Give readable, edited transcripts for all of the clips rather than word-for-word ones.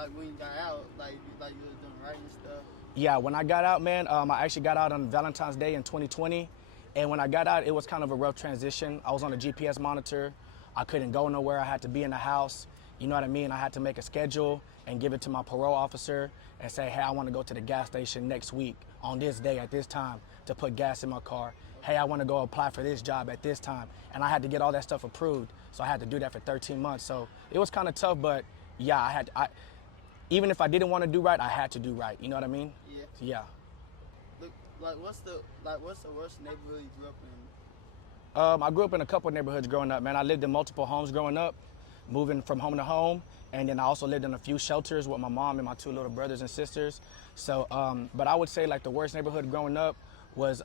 Like when you got out, like you was doing right and stuff. Yeah, when I got out, man, I actually got out on Valentine's Day in 2020. And when I got out, it was kind of a rough transition. I was on a GPS monitor. I couldn't go nowhere. I had to be in the house. You know what I mean? I had to make a schedule and give it to my parole officer and say, hey, I want to go to the gas station next week on this day at this time to put gas in my car. Hey, I want to go apply for this job at this time. And I had to get all that stuff approved. So I had to do that for 13 months. So it was kind of tough, but yeah, even if I didn't want to do right, I had to do right. You know what I mean? Yeah. Yeah. Look, what's the worst neighborhood you grew up in? I grew up in a couple of neighborhoods growing up, man. I lived in multiple homes growing up, moving from home to home. And then I also lived in a few shelters with my mom and my two little brothers and sisters. So, but I would say like the worst neighborhood growing up was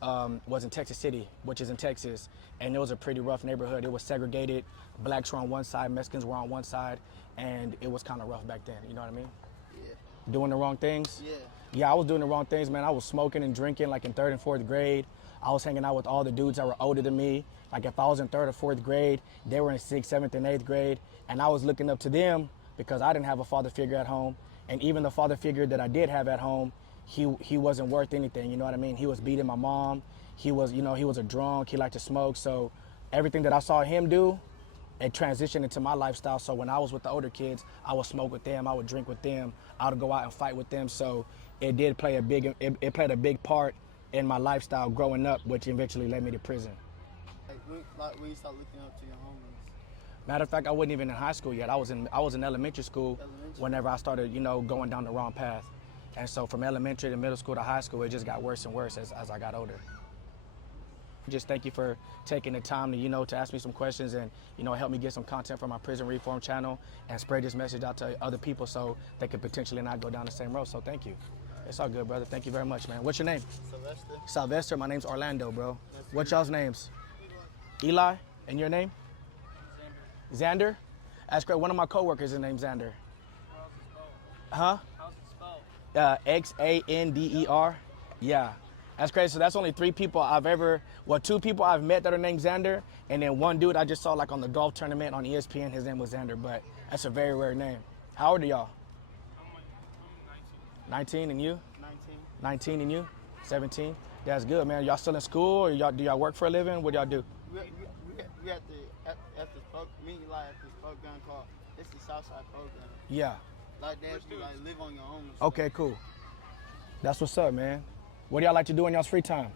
in Texas City, which is in Texas. And it was a pretty rough neighborhood. It was segregated. Blacks were on one side, Mexicans were on one side. And it was kind of rough back then. You know what I mean? Yeah. Doing the wrong things. Yeah. Yeah, I was doing the wrong things, man. I was smoking and drinking like in 3rd and 4th grade. I was hanging out with all the dudes that were older than me. Like if I was in 3rd or 4th grade, they were in 6th, 7th, and 8th grade. And I was looking up to them because I didn't have a father figure at home. And even the father figure that I did have at home, he wasn't worth anything, you know what I mean? He was beating my mom. He was a drunk. He liked to smoke. So everything that I saw him do, it transitioned into my lifestyle. So when I was with the older kids, I would smoke with them, I would drink with them, I would go out and fight with them. So it did play it played a big part in my lifestyle growing up, which eventually led me to prison. Like when you start looking up to your homies. Matter of fact, I wasn't even in high school yet. I was in elementary school whenever I started, going down the wrong path. And so from elementary to middle school to high school, it just got worse and worse as I got older. Just thank you for taking the time to, to ask me some questions and, help me get some content for my prison reform channel and spread this message out to other people so they could potentially not go down the same road. So thank you. It's all good, brother. Thank you very much, man. What's your name? Sylvester. Sylvester. My name's Orlando, bro. What's y'all's names? Eli. And your name? Xander. Xander? That's great. One of my coworkers is named Xander. Huh? How's it spelled? Xander. Yeah. That's crazy. So that's only 3 people two people I've met that are named Xander, and then one dude I just saw like on the golf tournament on ESPN. His name was Xander, but that's a very rare name. How old are y'all? I'm 19, and you? 19. 19 and you? 17? That's good, man. Y'all still in school, or do y'all work for a living? What do y'all do? We at this program called, it's the Southside program. Yeah. Like that, you like live on your own. And Okay, cool. That's what's up, man. What do y'all like to do in y'all's free time?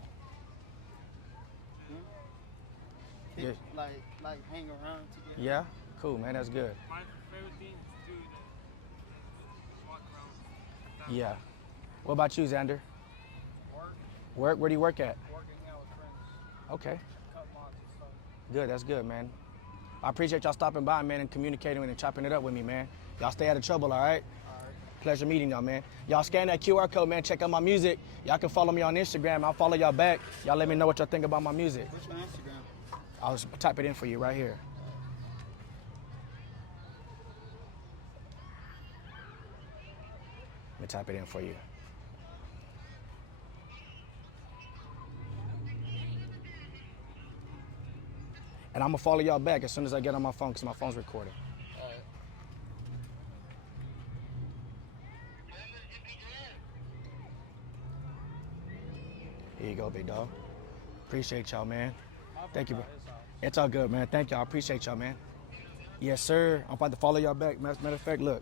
Yeah. Like hang around together. Yeah? Cool, man. That's good. My favorite thing is to do is walk around. Yeah. What about you, Xander? Work. Work? Where do you work at? Working out with friends. Okay. Cut lawns and stuff. Good. That's good, man. I appreciate y'all stopping by, man, and communicating and chopping it up with me, man. Y'all stay out of trouble, all right? Pleasure meeting y'all, man. Y'all scan that QR code, man. Check out my music. Y'all can follow me on Instagram. I'll follow y'all back. Y'all let me know what y'all think about my music. What's your Instagram? I'll just type it in for you right here. Let me type it in for you. And I'm gonna follow y'all back as soon as I get on my phone because my phone's recording. Here you go, big dog. Appreciate y'all, man. Thank you, bro. It's all good, man. Thank y'all. I appreciate y'all, man. Yes, sir. I'm about to follow y'all back. Matter of fact, look.